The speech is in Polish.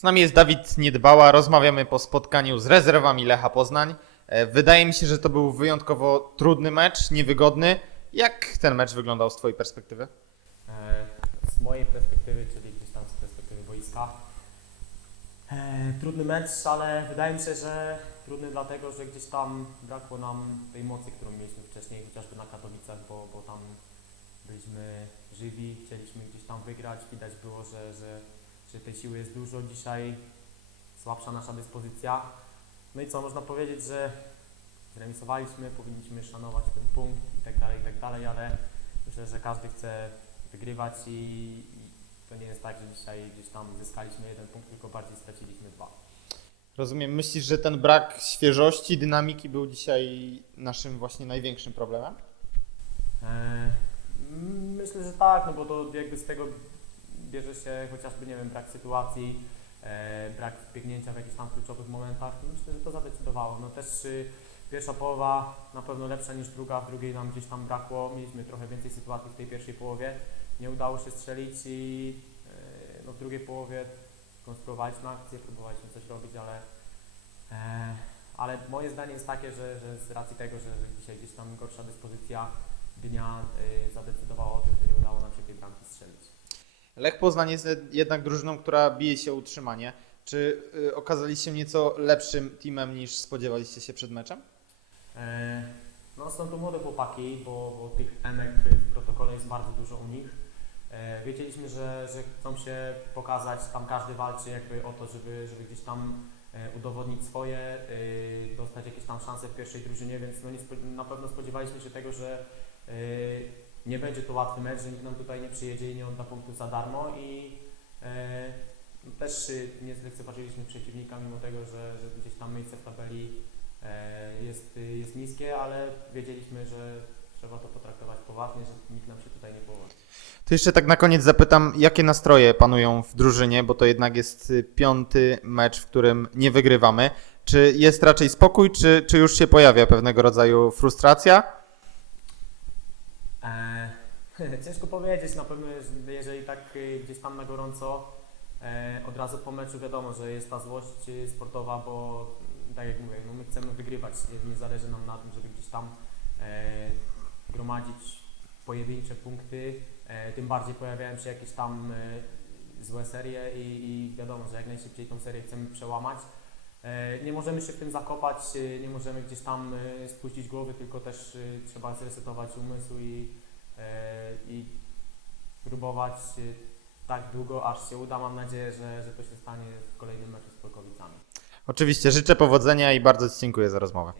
Z nami jest Dawid Niedbała, rozmawiamy po spotkaniu z rezerwami Lecha Poznań. E, Wydaje mi się, że to był wyjątkowo trudny mecz, niewygodny. Jak ten mecz wyglądał z Twojej perspektywy? E, Z mojej perspektywy, czyli gdzieś tam z perspektywy boiska. E, Trudny mecz, ale wydaje mi się, że trudny dlatego, że gdzieś tam brakło nam tej mocy, którą mieliśmy wcześniej, chociażby na Katowicach, bo, bo tam byliśmy żywi, chcieliśmy gdzieś tam wygrać. Widać było, że, że, że tej siły jest dużo. Dzisiaj słabsza nasza dyspozycja. No i co, można powiedzieć, że zremisowaliśmy, powinniśmy szanować ten punkt i tak dalej, i tak dalej, ale myślę, że każdy chce wygrywać i, i to nie jest tak, że dzisiaj gdzieś tam zyskaliśmy jeden punkt, tylko bardziej straciliśmy dwa. Rozumiem, myślisz, że ten brak świeżości, dynamiki był dzisiaj naszym właśnie największym problemem? E, myślę, że tak, no bo to jakby z tego bierze się chociażby, nie wiem, brak sytuacji, e, brak biegnięcia w jakichś tam kluczowych momentach. Myślę, że to zadecydowało. No też y, pierwsza połowa na pewno lepsza niż druga, w drugiej nam gdzieś tam brakło. Mieliśmy trochę więcej sytuacji w tej pierwszej połowie. Nie udało się strzelić i e, no, w drugiej połowie konstruowaliśmy akcję, próbowaliśmy coś robić, ale, e, ale moje zdanie jest takie, że, że z racji tego, że, że dzisiaj gdzieś tam gorsza dyspozycja dnia y, zadecydowała o tym, że nie udało nam się tej bramki strzelić. Lech Poznań jest jednak drużyną, która bije się o utrzymanie. Czy y, okazaliście nieco lepszym teamem niż spodziewaliście się przed meczem? E, No są to młode chłopaki, bo, bo tych emek w protokole jest bardzo dużo u nich. E, Wiedzieliśmy, że, że chcą się pokazać, tam każdy walczy jakby o to, żeby, żeby gdzieś tam e, udowodnić swoje, dostać jakieś tam szanse w pierwszej drużynie, więc no nie na pewno spodziewaliśmy się tego, że nie będzie to łatwy mecz, że nikt nam tutaj nie przyjedzie i nie odda punktu za darmo i e, też nie zlekceważyliśmy przeciwnika, mimo tego, że, że gdzieś tam miejsce w tabeli e, jest, jest niskie, ale wiedzieliśmy, że trzeba to potraktować poważnie, że nikt nam się tutaj nie położy. To jeszcze tak na koniec zapytam, jakie nastroje panują w drużynie, bo to jednak jest y, piąty mecz, w którym nie wygrywamy. Czy jest raczej spokój, czy, czy już się pojawia pewnego rodzaju frustracja? E, ciężko powiedzieć, na pewno jeż- jeżeli tak y, gdzieś tam na gorąco, e, od razu po meczu wiadomo, że jest ta złość y, sportowa, bo mm, tak jak mówię, no my chcemy wygrywać, nie, zależy nam na tym, żeby gdzieś tam e, gromadzić pojedyncze punkty, e, tym bardziej pojawiają się jakieś tam złe serie i, i wiadomo, że jak najszybciej tą serię chcemy przełamać. Nie możemy się w tym zakopać, e, nie możemy gdzieś tam spuścić głowy, tylko też trzeba zresetować umysł i, i próbować e, tak długo, aż się uda. Mam nadzieję, że, że to się stanie w kolejnym meczu z Polkowicami. Oczywiście życzę powodzenia i bardzo Ci dziękuję za rozmowę.